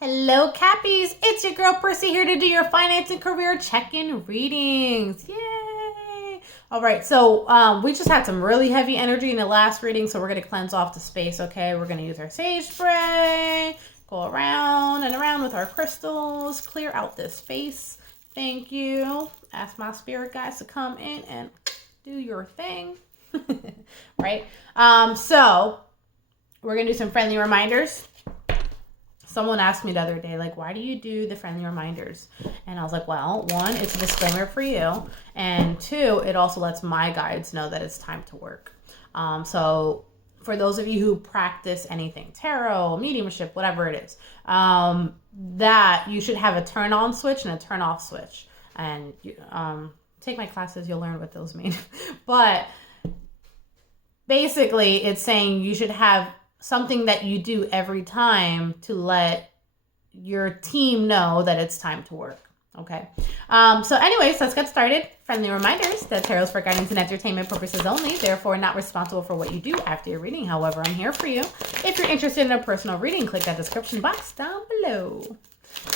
Hello, Cappies! It's your girl, Priscy, here to do your finance and career check-in readings. Yay! All right, so we just had some really heavy energy in the last reading, so we're going to cleanse off the space, okay? We're going to use our sage spray, go around and around with our crystals, clear out this space. Thank you. Ask my spirit guides to come in and do your thing. Right? So we're going to do some friendly reminders. Someone asked me the other day, like, why do you do the friendly reminders? And I was like, well, one, it's a disclaimer for you. And two, it also lets my guides know that it's time to work. So for those of you who practice anything, tarot, mediumship, whatever it is, that you should have a turn on switch and a turn off switch. And take my classes, you'll learn what those mean. But basically, it's saying you should have something that you do every time to let your team know that it's time to work. Okay. So anyways, let's get started. Friendly reminders that tarot is for guidance and entertainment purposes only, therefore not responsible for what you do after your reading. However, I'm here for you. If you're interested in a personal reading, click that description box down below.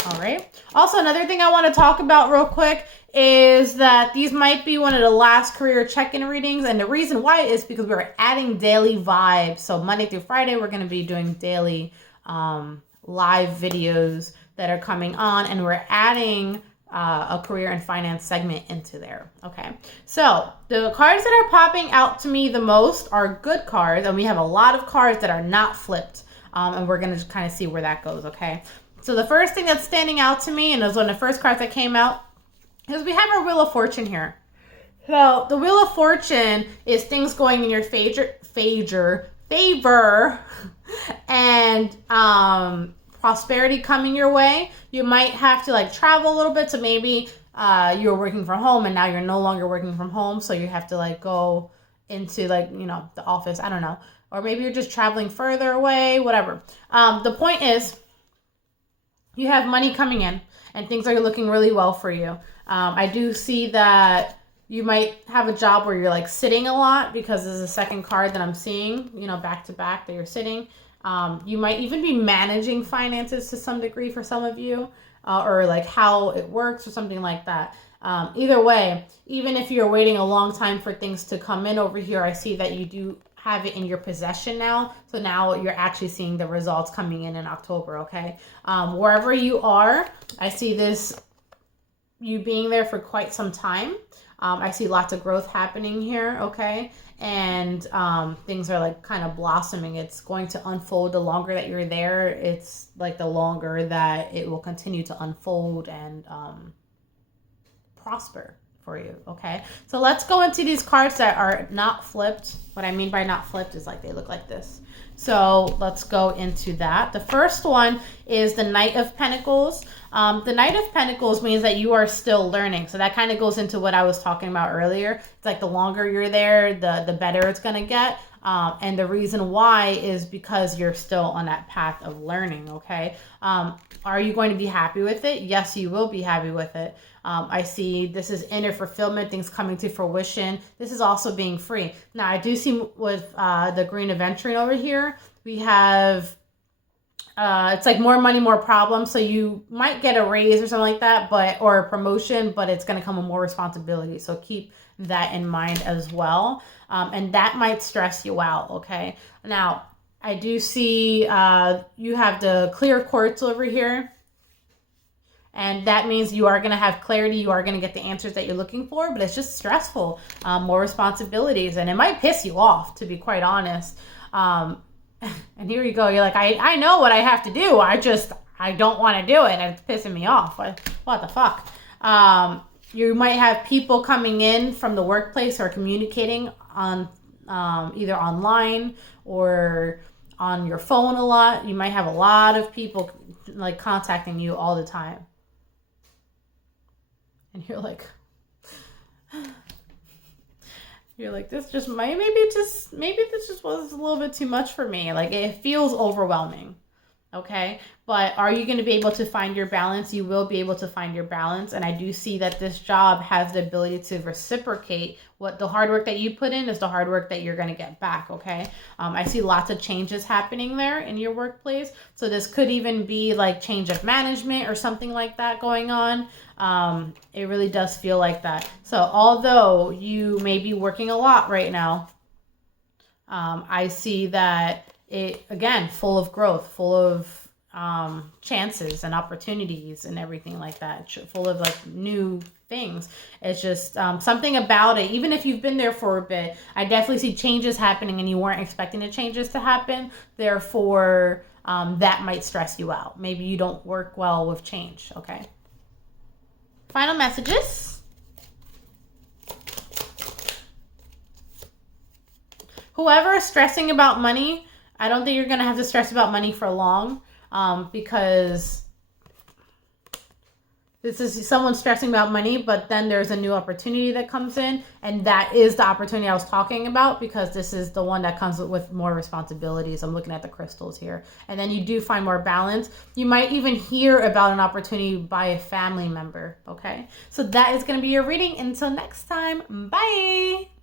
All right. Also, another thing I want to talk about real quick is that these might be one of the last career check-in readings. And the reason why is because we're adding daily vibes. So Monday through Friday, we're going to be doing daily live videos that are coming on. And we're adding a career and finance segment into there. Okay. So the cards that are popping out to me the most are good cards. And we have a lot of cards that are not flipped. And we're going to just kind of see where that goes. Okay. So the first thing that's standing out to me, and it was one of the first cards that came out, is we have our Wheel of Fortune here. So the Wheel of Fortune is things going in your favor, and prosperity coming your way. You might have to like travel a little bit, so maybe you're working from home and now you're no longer working from home, so you have to like go into like, you know, the office, I don't know. Or maybe you're just traveling further away, whatever. The point is, you have money coming in and things are looking really well for you. I do see that you might have a job where you're like sitting a lot, because there's a second card that I'm seeing, you know, back to back that you're sitting. You might even be managing finances to some degree for some of you, or like how it works or something like that. Either way, even if you're waiting a long time for things to come in over here, I see that you do have it in your possession now. So now you're actually seeing the results coming in October, okay? Wherever you are, I see this, you being there for quite some time. I see lots of growth happening here, okay? And things are like kind of blossoming. It's going to unfold the longer that you're there. It's like the longer that it will continue to unfold and prosper for you, okay? So let's go into these cards that are not flipped. What I mean by not flipped is like they look like this. So let's go into that. The first one is the Knight of Pentacles. The Knight of Pentacles means that you are still learning. So that kind of goes into what I was talking about earlier. It's like the longer you're there, the better it's going to get. And the reason why is because you're still on that path of learning, okay? Are you going to be happy with it? Yes, you will be happy with it. I see this is inner fulfillment, things coming to fruition. This is also being free. Now, I do see with the Green Aventurine over here, we have, it's like more money, more problems. So you might get a raise or something like that, or a promotion, but it's going to come with more responsibility. So keep that in mind as well. And that might stress you out, okay? Now, I do see you have the clear quartz over here. And that means you are going to have clarity. You are going to get the answers that you're looking for, but it's just stressful, more responsibilities, and it might piss you off, to be quite honest. And here you go. You're like, I know what I have to do. I don't want to do it. And it's pissing me off. What the fuck? You might have people coming in from the workplace or communicating on either online or on your phone a lot. You might have a lot of people like contacting you all the time. And you're like, this just maybe this just was a little bit too much for me. Like, it feels overwhelming. Okay, but are you going to be able to find your balance? You will be able to find your balance, and I do see that this job has the ability to reciprocate what the hard work that you put in is the hard work that you're going to get back. Okay, I see lots of changes happening there in your workplace, so this could even be like change of management or something like that going on. It really does feel like that. So although you may be working a lot right now, I see that it, again, full of growth, full of chances and opportunities and everything like that, full of like new things. It's just something about it. Even if you've been there for a bit, I definitely see changes happening and you weren't expecting the changes to happen. Therefore, that might stress you out. Maybe you don't work well with change. Okay. Final messages. Whoever is stressing about money, I don't think you're going to have to stress about money for long, because this is someone stressing about money, but then there's a new opportunity that comes in, and that is the opportunity I was talking about, because this is the one that comes with more responsibilities. I'm looking at the crystals here. And then you do find more balance. You might even hear about an opportunity by a family member, okay? So that is going to be your reading. Until next time, bye!